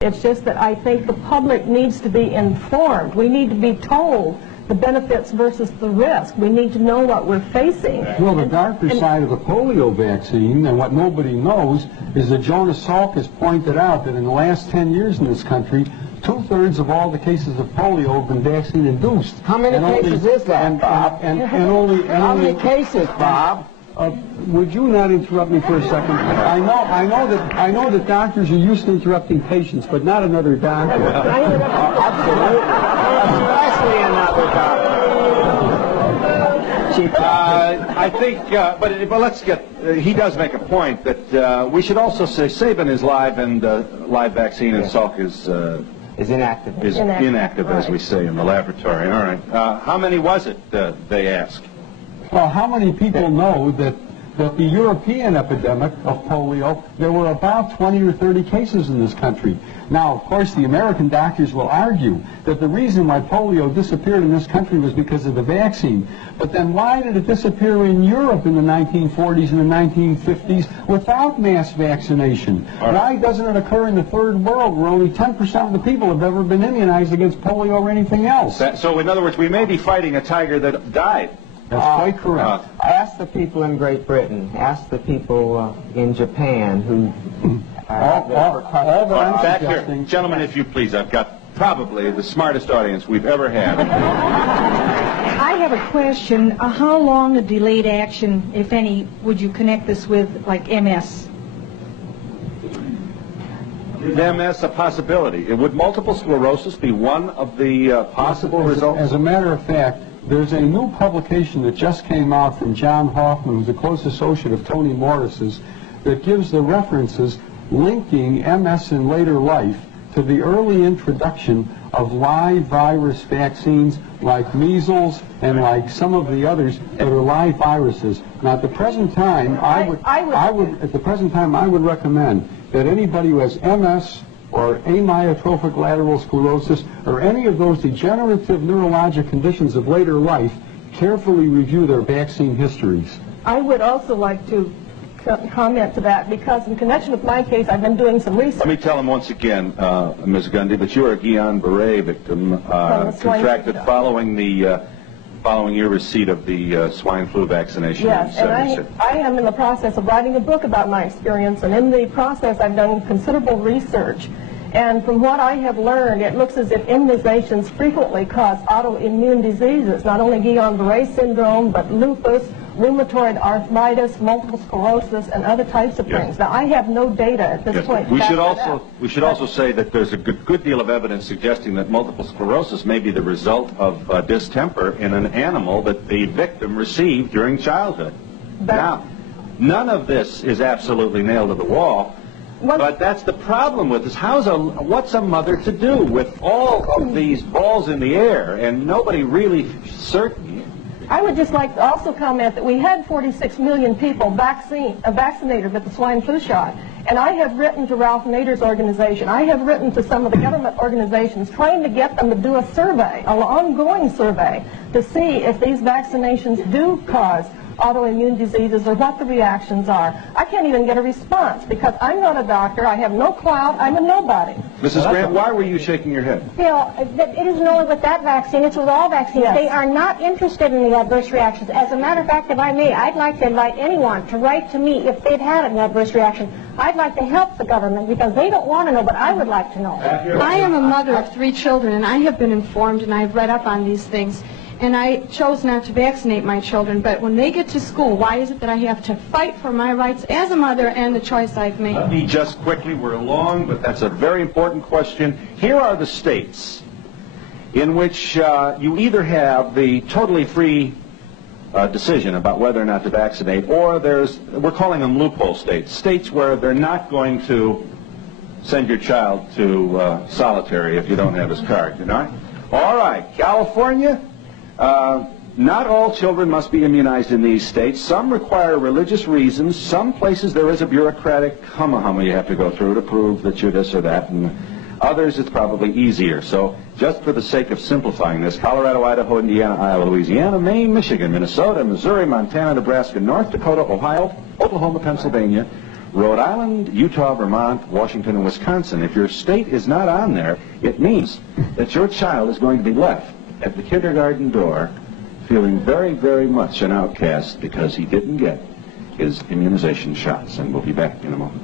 It's just that I think the public needs to be informed. We need to be told the benefits versus the risk. We need to know what we're facing. Well, the darker side of the polio vaccine, and what nobody knows, is that Jonas Salk has pointed out that in the last 10 years in this country, 2/3 of all the cases of polio have been vaccine-induced. How many cases is that, Bob? How many cases, Bob? Would you not interrupt me for a second? I know that doctors are used to interrupting patients, but not another doctor. Absolutely. Especially another doctor. I think, but let's get. He does make a point that we should also say Sabin is live and live vaccine, and Salk is inactive. Is inactive, as we say in the laboratory. All right. How many was it? They ask. Well, how many people know that the European epidemic of polio, there were about 20 or 30 cases in this country. Now, of course, the American doctors will argue that the reason why polio disappeared in this country was because of the vaccine. But then why did it disappear in Europe in the 1940s and the 1950s without mass vaccination? Why doesn't it occur in the third world where only 10% of the people have ever been immunized against polio or anything else? So, in other words, we may be fighting a tiger that died. That's quite correct. Ask the people in Great Britain. Ask the people in Japan who... Back here. Gentlemen, if you please, I've got probably the smartest audience we've ever had. I have a question. How long a delayed action, if any, would you connect this with, like MS? MS a possibility. Would multiple sclerosis be one of the possible results? As a matter of fact, there's a new publication that just came out from John Hoffman, who's a close associate of Tony Morris's, that gives the references linking MS in later life to the early introduction of live virus vaccines like measles and like some of the others that are live viruses. Now, at the present time, I would recommend that anybody who has MS or amyotrophic lateral sclerosis, or any of those degenerative neurologic conditions of later life, carefully review their vaccine histories. I would also like to comment to that, because in connection with my case, I've been doing some research. Let me tell him once again, Ms. Gundy, that you are a Guillain-Barré victim contracted following your receipt of the swine flu vaccination. Yes, and I am in the process of writing a book about my experience, and in the process I've done considerable research. And from what I have learned, it looks as if immunizations frequently cause autoimmune diseases, not only Guillain-Barré syndrome, but lupus, rheumatoid arthritis, multiple sclerosis, and other types of things. Now, I have no data at this point. We should also say that there's a good deal of evidence suggesting that multiple sclerosis may be the result of distemper in an animal that the victim received during childhood. Now, none of this is absolutely nailed to the wall. But that's the problem with this. What's a mother to do with all of these balls in the air and nobody really certain? I would just like to also comment that we had 46 million people vaccinated with the swine flu shot. And I have written to Ralph Nader's organization. I have written to some of the government organizations trying to get them to do a survey, an ongoing survey, to see if these vaccinations do cause autoimmune diseases or what the reactions are. I can't even get a response because I'm not a doctor. I have no clout. I'm a nobody. Mrs. Grant, why were you shaking your head? Bill, it isn't only with that vaccine, it's with all vaccines. Yes. They are not interested in the adverse reactions. As a matter of fact, if I may, I'd like to invite anyone to write to me if they've had an adverse reaction. I'd like to help the government because they don't want to know, but I would like to know. I am a mother of 3 children, and I have been informed, and I've read up on these things. And I chose not to vaccinate my children, but when they get to school, why is it that I have to fight for my rights as a mother and the choice I've made? Let me just quickly, we're long, but that's a very important question. Here are the states in which you either have the totally free decision about whether or not to vaccinate, or we're calling them loophole states, states where they're not going to send your child to solitary if you don't have his card, you know? All right, California. Not all children must be immunized in these states. Some require religious reasons. Some places there is a bureaucratic humma you have to go through to prove that you're this or that. And others it's probably easier. So just for the sake of simplifying this, Colorado, Idaho, Indiana, Iowa, Louisiana, Maine, Michigan, Minnesota, Missouri, Montana, Nebraska, North Dakota, Ohio, Oklahoma, Pennsylvania, Rhode Island, Utah, Vermont, Washington, and Wisconsin. If your state is not on there, it means that your child is going to be left at the kindergarten door feeling very, very much an outcast because he didn't get his immunization shots. And we'll be back in a moment.